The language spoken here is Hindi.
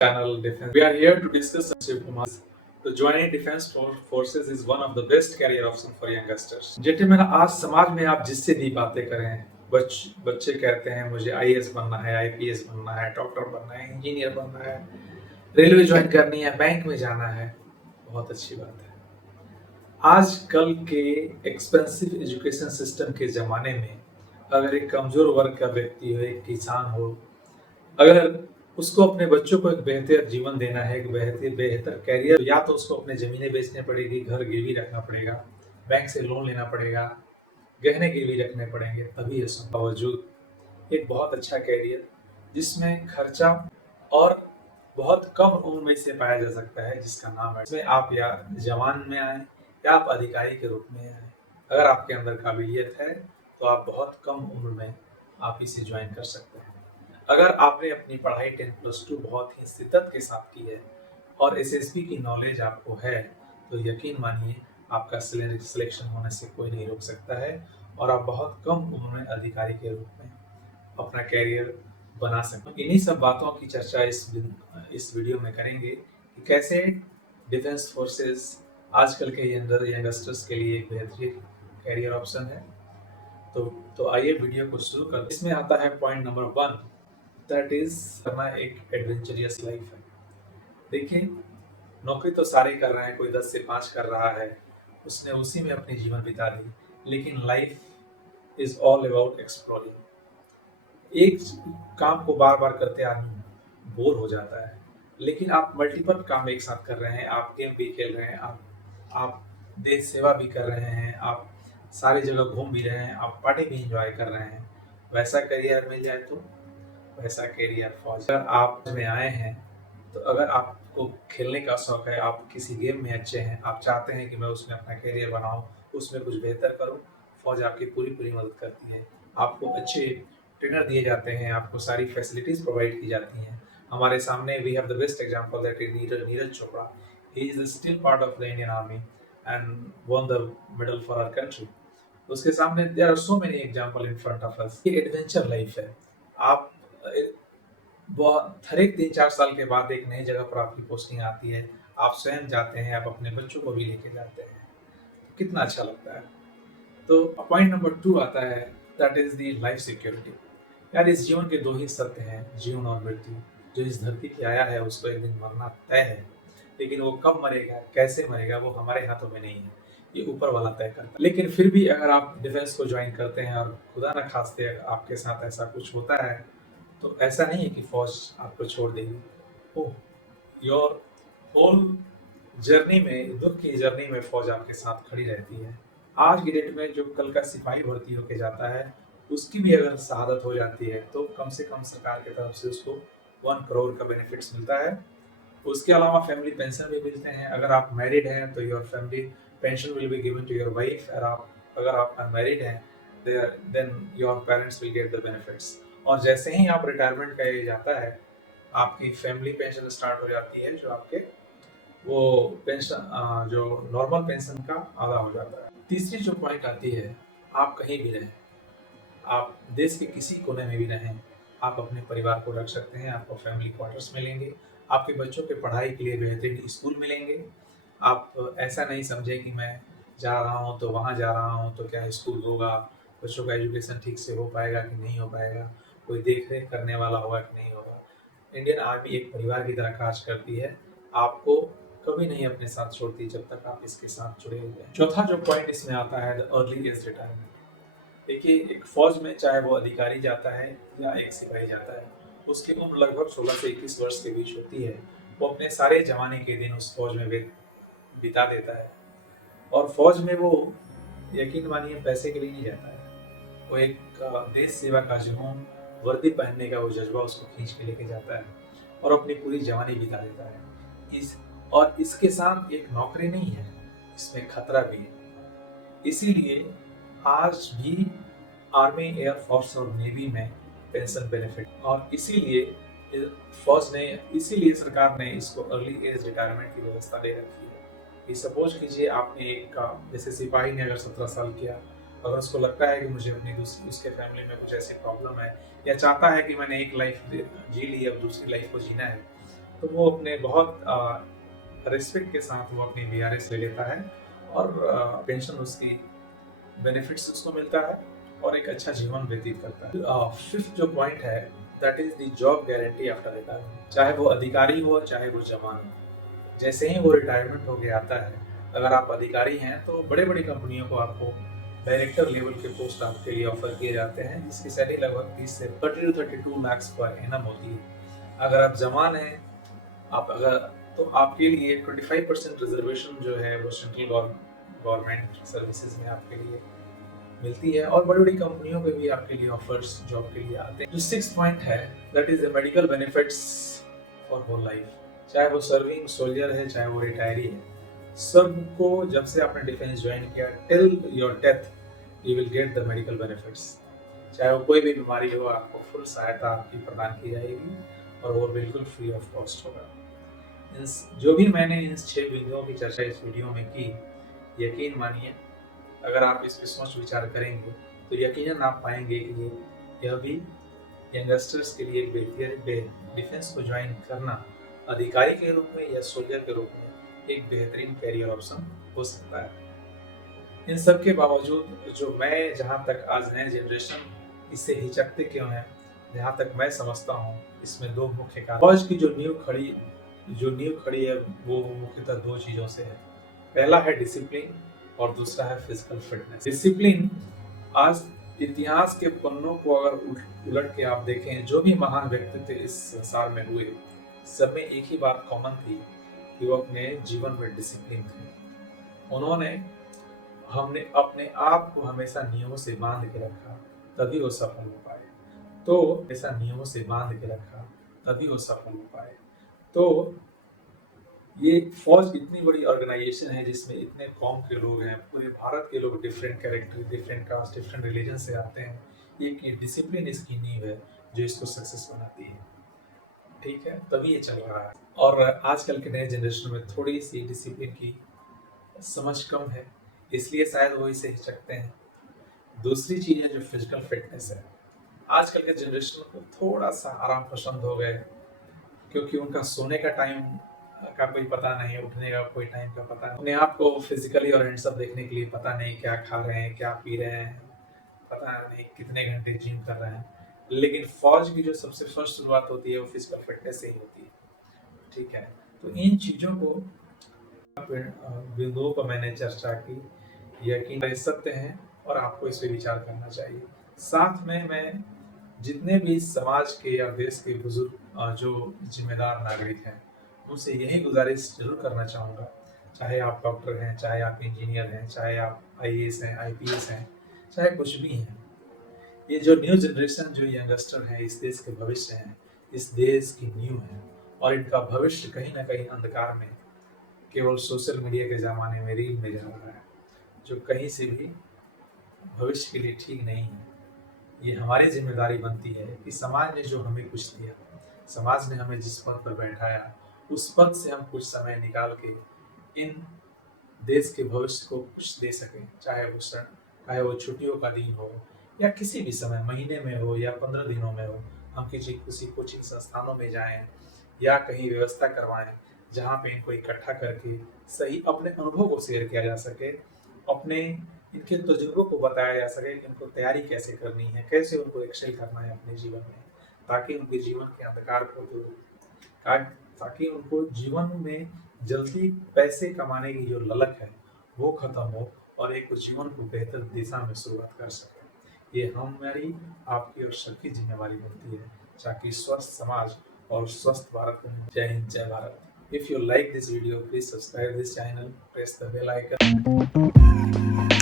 Channel Defense. We are here to discuss Sanjay Kumar. तो joining defence forces is one of the best career option for youngsters. Gentleman, आज समाज में आप जिससे भी बातें करें, बच्चे कहते हैं मुझे आईएएस बनना है, आईपीएस बनना है, डॉक्टर बनना है, इंजीनियर बनना है, रेलवे ज्वाइन करनी है, बैंक में जाना है। बहुत अच्छी बात है। आजकल के एक्सपेंसिव एजुकेशन सिस्टम के ज़माने में अगर एक कमज़ोर वर्ग का व्यक्ति हो, एक किसान हो, अगर उसको अपने बच्चों को एक बेहतर जीवन देना है, एक बेहतर बेहतर करियर, या तो उसको अपने ज़मीनें बेचनी पड़ेगी, घर गिरवी रखना पड़ेगा, बैंक से लोन लेना पड़ेगा, गहने गिरवी रखने पड़ेंगे, तभी इसके बावजूद एक बहुत अच्छा करियर जिसमें खर्चा और बहुत कम उम्र में से पाया जा सकता है, जिसका नाम है, इसमें आप या जवान में आए या आप अधिकारी के रूप में आए, अगर आपके अंदर काबिलियत है तो आप बहुत कम उम्र में आप इसे ज्वाइन कर सकते हैं। अगर आपने अपनी पढ़ाई 10+2 बहुत ही शिद्दत के साथ की है और एसएसबी की नॉलेज आपको है, तो यकीन मानिए आपका सिलेक्शन होने से कोई नहीं रोक सकता है और आप बहुत कम उम्र में अधिकारी के रूप में अपना कैरियर बना सकते हैं। इन्हीं सब बातों की चर्चा इस वीडियो में करेंगे कि कैसे डिफेंस फोर्सेस आजकल के यंगस्टर्स के लिए एक बेहतरीन कैरियर ऑप्शन है। तो आइए वीडियो को शुरू करते हैं। इसमें आता है पॉइंट नंबर 1, दैट इज करना एक एडवेंचरियस लाइफ है। देखिए, नौकरी तो सारे कर रहे हैं, कोई 10 से 5 कर रहा है, उसने उसी में अपनी जीवन बिता दी, लेकिन life is all about exploring. एक काम को बार बार करते आदमी बोर हो जाता है, लेकिन आप मल्टीपल काम एक साथ कर रहे हैं, आप गेम भी खेल रहे हैं, आप देश सेवा भी कर रहे हैं, आप सारी जगह घूम भी रहे हैं, आप पार्टी भी इंजॉय कर रहे हैं। वैसा करियर मिल जाए तो वैसा करियर फौज। अगर आप में आए हैं तो अगर आपको खेलने का शौक है, आप किसी गेम में अच्छे हैं, आप चाहते हैं कि मैं उसमें अपना करियर बनाऊं, उसमें कुछ बेहतर करूं, फौज आपकी पूरी पूरी मदद करती है। आपको अच्छे ट्रेनर दिए जाते हैं, आपको सारी फैसिलिटीज प्रोवाइड की जाती हैं। हमारे सामने we have the best example that is Neeraj Chopra. He is still part of the Indian army and won the medal for our country. उसके सामने there are so many example in front of us. ये एडवेंचर लाइफ है। आप बहुत हर एक 3-4 साल के बाद एक नई जगह पर आपकी पोस्टिंग आती है, आप स्वयं जाते हैं, आप अपने बच्चों को भी लेके जाते हैं, तो कितना अच्छा लगता है। तो पॉइंट नंबर 2 आता है, that is the life security. यार, इस जीवन के दो ही सत्य हैं, जीवन और मृत्यु। जो इस धरती पे आया है उसको एक दिन मरना तय है, लेकिन वो कब मरेगा, कैसे मरेगा, वो हमारे हाथों में नहीं है, ये ऊपर वाला तय करता है। लेकिन फिर भी अगर आप डिफेंस को ज्वाइन करते हैं और खुदा न खास्ते आपके साथ ऐसा कुछ होता है, तो ऐसा नहीं है कि फौज आपको छोड़ देगी। ओह, योर होल जर्नी में, दुख की जर्नी में फौज आपके साथ खड़ी रहती है। आज की डेट में जो कल का सिपाही भर्ती होके जाता है, उसकी भी अगर शहादत हो जाती है तो कम से कम सरकार की तरफ से उसको 1 करोड़ का बेनिफिट्स मिलता है। उसके अलावा फैमिली पेंशन भी मिलते हैं। अगर आप मैरिड हैं तो your family pension will be given to your wife, और अगर आप अनमैरिड हैं then your parents will get the benefits. और जैसे ही आप रिटायरमेंट का एज आता है, आपकी फैमिली पेंशन स्टार्ट हो जाती है, जो आपके वो पेंशन जो नॉर्मल पेंशन का आधा हो जाता है। तीसरी जो पॉइंट आती है, आप कहीं भी रहें, आप देश के किसी कोने में भी रहें, आप अपने परिवार को रख सकते हैं, आपको फैमिली क्वार्टर्स मिलेंगे, आपके बच्चों के पढ़ाई के लिए बेहतरीन स्कूल मिलेंगे। आप ऐसा नहीं समझें कि मैं जा रहा हूँ तो वहाँ जा रहा हूँ तो क्या स्कूल होगा, बच्चों का एजुकेशन ठीक से हो पाएगा कि नहीं हो पाएगा, कोई देख रेख करने वाला होगा कि नहीं होगा। इंडियन आर्मी एक परिवार की तरह काज करती है, आपको कभी नहीं अपने साथ छोड़ती जब तक आप इसके साथ जुड़े हुए हैं। चौथा जो पॉइंट इसमें आता है, द अर्ली एज रिटायरमेंट। देखिए, एक फौज में चाहे वो अधिकारी जाता है या एक सिपाही जाता है, उसकी उम्र लगभग 16 से 21 वर्ष के बीच होती है। वो अपने सारे जमाने के दिन उस फौज में बिता देता है, और फौज में वो, यकीन मानिए, पैसे के लिए नहीं जाता है। वो एक देश सेवा का जुनून, वर्दी पहनने का वो जज्बा उसको खींच के लेके जाता है और अपनी पूरी जवानी बिता देता है। इसके साथ एक नौकरी नहीं है, इसमें खतरा भी है। इसीलिए आज भी आर्मी, एयरफोर्स और नेवी में पेंशन बेनिफिट, और इसीलिए सरकार ने इसको अर्ली एज रिटायरमेंट की व्यवस्था दे रखी है। कि सपोज कीजिए आपने एक काम, जैसे सिपाही ने अगर 17 साल किया, अगर उसको लगता है कि मुझे अपनी दूसरी, उसके फैमिली में कुछ ऐसी प्रॉब्लम है, या चाहता है कि मैंने एक लाइफ जी ली, अब दूसरी लाइफ को जीना है, तो वो अपने बहुत रिस्पेक्ट के साथ वो अपनी वीआरएस ले लेता है और पेंशन उसकी बेनिफिट्स उसको मिलता है और एक अच्छा जीवन व्यतीत करता है। फिफ्थ जो पॉइंट है, that is the job guarantee after retirement. चाहे वो अधिकारी हो चाहे वो जवान हो, जैसे ही वो रिटायरमेंट होके आता है, अगर आप अधिकारी हैं तो बड़े बड़ी कंपनियों को आपको डायरेक्टर लेवल के पोस्ट आपके लिए ऑफर किए जाते हैं, जिसकी सैलरी लगभग 30 से 30 to 32 lakhs पर एनम होती है। अगर आप जवान हैं, आप अगर तो आपके लिए 25% रिजर्वेशन जो है वो सेंट्रल गवर्नमेंट सर्विसेज में आपके लिए मिलती है और बड़ी बड़ी कंपनियों के भी आपके लिए ऑफर्स जॉब के लिए आते हैं। जो सिक्स पॉइंट है, that is the medical benefits for whole life. चाहे वो सर्विंग सोल्जर है चाहे वो रिटायरी है, सबको जब से आपने डिफेंस ज्वाइन किया till your death you will get the medical benefits. चाहे वो कोई भी बीमारी हो, आपको फुल सहायता आपकी प्रदान की जाएगी और वो बिल्कुल फ्री ऑफ कॉस्ट होगा। जो भी मैंने इन 6 बिंदुओं की चर्चा इस वीडियो में की, यकीन मानिए अगर आप इस पे सोच विचार करेंगे तो यकीनन आप पाएंगे कि यह भी यंगस्टर्स के लिए एक बेहतर डिफेंस को ज्वाइन करना अधिकारी के रूप में या सोल्जर के रूप में एक बेहतरीन कैरियर ऑप्शन हो सकता है। इन सब के बावजूद जो मैं जहाँ तक आज नए जनरेशन इससे हिचकते क्यों है, जहाँ तक मैं समझता हूँ इसमें दो मुख्य कारण। फौज की जो नींव खड़ी है वो मुख्यतः दो चीजों से है। पहला है डिसिप्लिन और दूसरा है फिजिकल फिटनेस। डिसिप्लिन, आज इतिहास के पन्नों को अगर उलट के आप देखें, जो भी महान व्यक्तित्व इस संसार में हुए, सब में एक ही बात कॉमन थी कि वो अपने जीवन में डिसिप्लिन थे। उन्होंने हमने अपने आप को हमेशा नियमों से बांध के रखा, तभी वो सफल हो पाए। तो हमेशा नियमों से बांध के रखा, तभी वो सफल हो पाए। तो ये फौज इतनी बड़ी ऑर्गेनाइजेशन है जिसमें इतने कौम के लोग हैं, पूरे भारत के लोग different character, different caste, different religion से आते हैं। ये डिसिप्लिन इसकी नींव है जो इसको सक्सेस बनाती है। ठीक है, तभी ये चल रहा है। और आजकल के नए जनरेशन में थोड़ी सी डिसिप्लिन की समझ कम है, इसलिए शायद वो इसे हिचकते हैं। दूसरी चीज है जो फिजिकल फिटनेस है। आजकल के जनरेशन को थोड़ा सा आराम पसंद हो गए, क्योंकि उनका सोने का टाइम का कोई पता नहीं, उठने का कोई टाइम का पता नहीं, अपने आप को फिजिकली और हैंडसम देखने के लिए पता नहीं क्या खा रहे हैं, क्या पी रहे हैं, पता नहीं कितने घंटे जिम कर रहे हैं। लेकिन फौज की जो सबसे फर्स्ट शुरुआत होती है वो फिजिकल फिटनेस से ही होती है। ठीक है, तो इन चीजों को बिंदुओं पर मैंने चर्चा की, यकीन कर सकते हैं और आपको इस पर विचार करना चाहिए। साथ में मैं जितने भी समाज के या देश के बुजुर्ग जो जिम्मेदार नागरिक हैं, उनसे यही गुजारिश जरूर करना चाहूँगा, चाहे आप डॉक्टर हैं, चाहे आप इंजीनियर हैं, चाहे आप आईएएस हैं, आईपीएस हैं, चाहे कुछ भी हैं, ये जो न्यू जनरेशन, जो यंगस्टर हैं, इस देश के भविष्य हैं, इस देश की नींव है और इनका भविष्य कहीं ना कहीं अंधकार में, केवल सोशल मीडिया के ज़माने में रील में जा रहा है, जो कहीं से भी भविष्य के लिए ठीक नहीं है। ये हमारी जिम्मेदारी बनती है कि समाज ने जो हमें कुछ दिया, समाज ने हमें जिस पद पर बैठाया, उस पद से हम कुछ समय निकाल के इन देश के भविष्य को कुछ दे सकें। चाहे वो छुट्टियों का दिन हो या किसी भी समय, महीने में हो या 15 दिनों में हो, हम किसी कोचिंग संस्थानों में जाएं या कहीं व्यवस्था करवाएं जहाँ पे इनको इकट्ठा करके सही अपने अनुभव को शेयर किया जा सके, अपने इनके तजुर्बों को बताया जा सके कि उनको तैयारी कैसे करनी है, कैसे उनको एक्सेल करना है अपने जीवन में, ताकि उनके जीवन के अंधकार को दूर, ताकि उनको जीवन में जल्दी पैसे कमाने की जो ललक है वो खत्म हो और एक जीवन को बेहतर दिशा में शुरुआत कर सके। ये हमारी, आपकी और सबकी जिम्मेवारी बनती है, ताकि स्वस्थ समाज और स्वस्थ भारत बने। जय हिंद, जय Bharat. If you like this video, please subscribe this channel, press the bell icon.